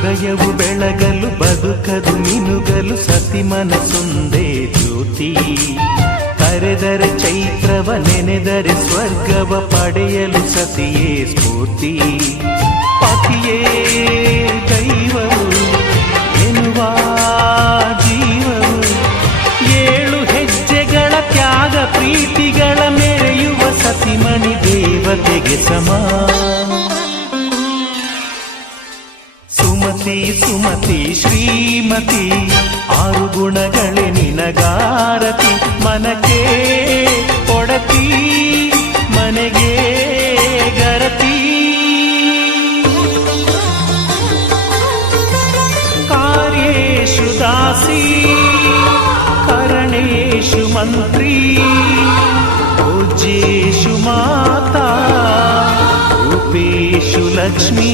ಹೃದಯವು ಬೆಳಗಲು, ಬದುಕದು, ಮಿನುಗಲು, ಸತಿ ಮನಸ್ಸೊಂದೇ ಜ್ಯೋತಿ. ಕರೆದರೆ ಚೈತ್ರವ, ನೆನೆದರೆ ಸ್ವರ್ಗವ, ಪಡೆಯಲು ಸತಿಯೇ ಸ್ಫೂರ್ತಿ. ಪತಿಯೇ ದೈವವು, ಎನ್ನುವ ಜೀವವು. ಏಳು ಹೆಜ್ಜೆಗಳ ತ್ಯಾಗ, ಪ್ರೀತಿಗಳ ಮೆರೆಯುವ ಸತಿಮಣಿ ದೇವತೆಗೆ ಸಮ. ಸುಮತಿ ಸುಮತಿ ಶ್ರೀಮತಿ ಆರು ಗುಣಗಳೇ ನಿನಗಾರತಿ ಮನಕ್ಕೆ ಕೊಡತಿ ಮನೆಗೆ ಗರತಿ ಕಾರ್ಯೇಶು ದಾಸಿ ಕರಣೇಶು ಮಂತ್ರಿ ಪೂಜ್ಯೇಶು ಮಾತಾ ರೂಪೇಶು ಲಕ್ಷ್ಮೀ